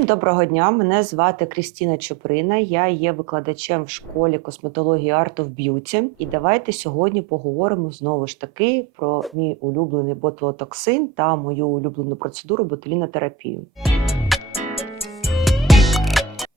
Всім доброго дня. Мене звати Крістіна Чуприна. Я є викладачем в школі косметології Art of Beauty. І давайте сьогодні поговоримо знову ж таки про мій улюблений ботулотоксин та мою улюблену процедуру ботулінотерапію.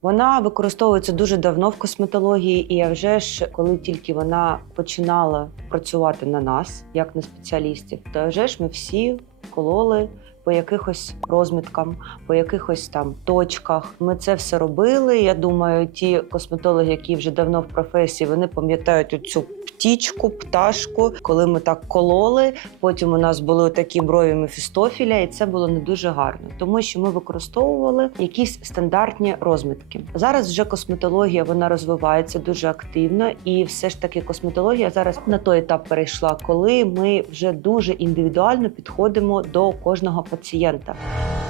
Вона використовується дуже давно в косметології, і а вже ж, коли тільки вона починала працювати на нас, як на спеціалістів, то вже ж ми всі кололи по якихось розміткам, по якихось там точках. Ми це все робили. Я думаю, ті косметологи, які вже давно в професії, вони пам'ятають оцю птічку, пташку, коли ми так кололи. Потім у нас були такі брові Мефістофіля, і це було не дуже гарно, тому що ми використовували якісь стандартні розмітки. Зараз вже косметологія вона розвивається дуже активно, і все ж таки косметологія зараз на той етап перейшла, коли ми вже дуже індивідуально підходимо до кожного пацієнта.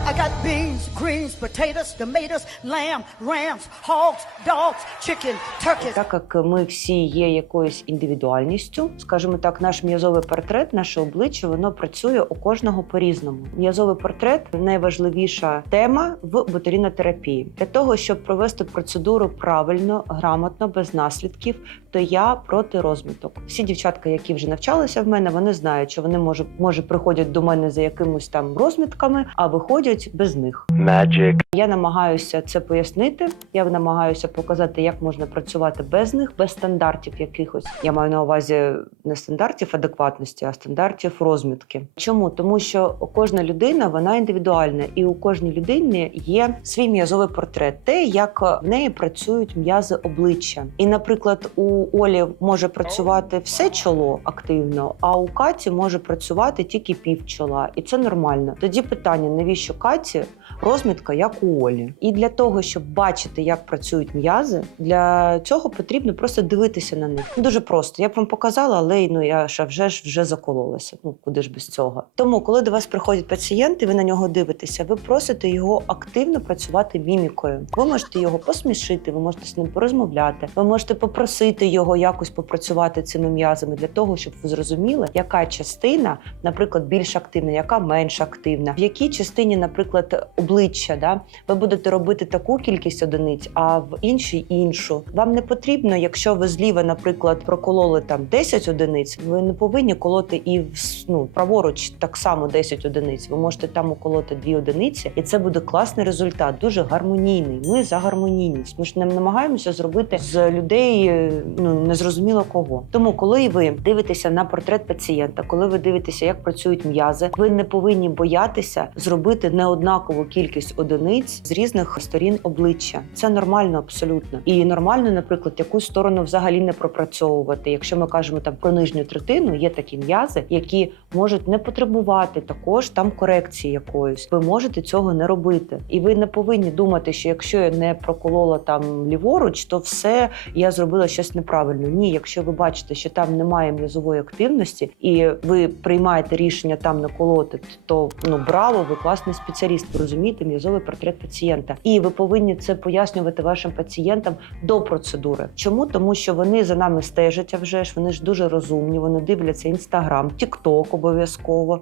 I got beans, greens, potatoes, tomatoes, lamb, rams, hogs, dogs, chicken, turkeys. Так як ми всі є якоюсь індивідуальністю, скажімо так, наш м'язовий портрет, наше обличчя, воно працює у кожного по-різному. М'язовий портрет найважливіша тема в ботулінотерапії. Для того, щоб провести процедуру правильно, грамотно, без наслідків, то я проти розміток. Всі дівчатка, які вже навчалися в мене, вони знають, що вони може, може приходять до мене за якимось там розмітками, а виходять без них. Magic. Я намагаюся це пояснити. Я намагаюся показати, як можна працювати без них, без стандартів якихось. Я маю на увазі не стандартів адекватності, а стандартів розмітки. Чому? Тому що кожна людина вона індивідуальна, і у кожній людині є свій м'язовий портрет, те, як в неї працюють м'язи обличчя. І, наприклад, у Олі може працювати все чоло активно, а у Каті може працювати тільки пів чола, і це нормально. Тоді питання: навіщо Каті розмітка, як у Олі? І для того, щоб бачити, як працюють м'язи, для цього потрібно просто дивитися на них. Дуже просто. Я б вам показала, але ну я ж вже ж вже закололася. Ну куди ж без цього? Тому, коли до вас приходять пацієнти, ви на нього дивитеся, ви просите його активно працювати мімікою. Ви можете його посмішити, ви можете з ним порозмовляти, ви можете попросити його якось попрацювати цими м'язами для того, щоб ви зрозуміли, яка частина, наприклад, більш активна, яка менш активна, в якій частині, наприклад, обличчя, да, ви будете робити таку кількість одиниць, а в іншій іншу. Вам не потрібно, якщо ви зліва, наприклад, прокололи там 10 одиниць, ви не повинні колоти і ну, праворуч так само 10 одиниць. Ви можете там уколоти 2 одиниці, і це буде класний результат, дуже гармонійний. Ми за гармонійність. Ми ж не намагаємося зробити з людей е, ну незрозуміло кого. Тому, коли ви дивитеся на портрет пацієнта, коли ви дивитеся, як працюють м'язи, ви не повинні боятися зробити неоднакову кількість одиниць з різних сторін обличчя. Це нормально абсолютно. І нормально, наприклад, якусь сторону взагалі не пропрацьовувати. Якщо ми кажемо там про нижню третину, є такі м'язи, які можуть не потребувати також там корекції якоїсь. Ви можете цього не робити, і ви не повинні думати, що якщо я не проколола там ліворуч, то все я зробила щось неправильно. Ні, якщо ви бачите, що там немає м'язової активності, і ви приймаєте рішення там наколоти, то ну браво, ви класний спеціаліст. Розумієте м'язовий портрет пацієнта, і ви повинні це пояснювати вашим пацієнтам до процедури. Чому? Тому що вони за нами стежать, а вже ж вони ж дуже розумні. Вони дивляться інстаграм, тікток обов'язково.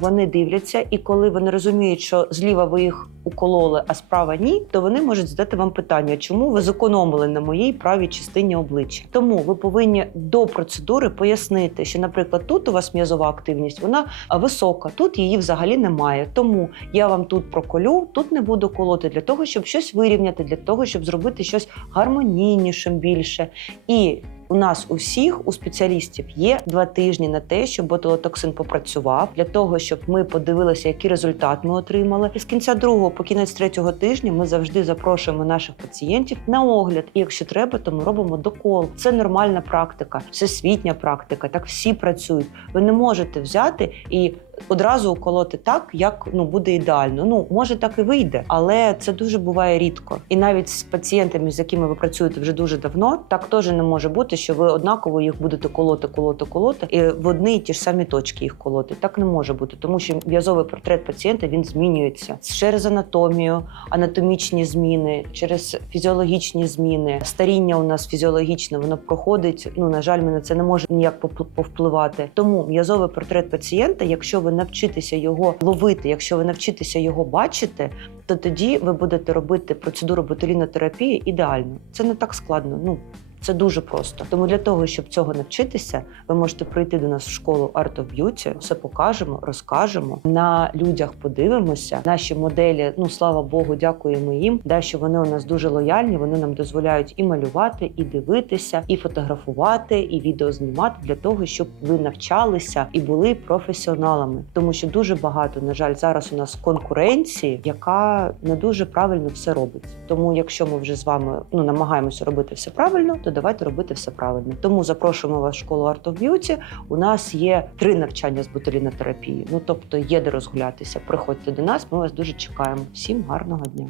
Вони дивляться, і коли вони розуміють, що зліва ви їх укололи, а справа ні, то вони можуть задати вам питання, чому ви зекономили на моїй правій частині обличчя. Тому ви повинні до процедури пояснити, що, наприклад, тут у вас м'язова активність, вона висока, тут її взагалі немає. Тому я вам тут проколю, тут не буду колоти для того, щоб щось вирівняти, для того, щоб зробити щось гармонійнішим більше. І у нас у всіх, у спеціалістів, є два тижні на те, щоб ботулотоксин попрацював для того, щоб ми подивилися, який результат ми отримали. І з кінця другого по кінець третього тижня ми завжди запрошуємо наших пацієнтів на огляд. І якщо треба, то ми робимо докол. Це нормальна практика, всесвітня практика. Так всі працюють. Ви не можете взяти і. Одразу уколоти так, як ну буде ідеально. Ну може так і вийде, але це дуже буває рідко. І навіть з пацієнтами, з якими ви працюєте вже дуже давно, так теж не може бути, що ви однаково їх будете колоти, колоти, колоти, і в одні і ті ж самі точки їх колоти. Так не може бути, тому що м'язовий портрет пацієнта він змінюється через анатомію, анатомічні зміни, через фізіологічні зміни. Старіння у нас фізіологічне, воно проходить. Ну на жаль, ми на це не можемо ніяк повпливати. Тому м'язовий портрет пацієнта, якщо ви навчитеся його ловити, якщо ви навчитеся його бачити, то тоді ви будете робити процедуру ботулінотерапії ідеально. Це не так складно. Ну це дуже просто. Тому для того, щоб цього навчитися, ви можете прийти до нас в школу Art of Beauty, все покажемо, розкажемо. На людях подивимося. Наші моделі, ну слава Богу, дякуємо їм. Да, що вони у нас дуже лояльні. Вони нам дозволяють і малювати, і дивитися, і фотографувати, і відео знімати для того, щоб ви навчалися і були професіоналами. Тому що дуже багато, на жаль, зараз у нас конкуренції, яка не дуже правильно все робить. Тому, якщо ми вже з вами ну намагаємося робити все правильно, то давайте робити все правильно. Тому запрошуємо вас в школу Art of Beauty. У нас є три навчання з ботулінотерапії. Ну тобто є де розгулятися. Приходьте до нас. Ми вас дуже чекаємо. Всім гарного дня.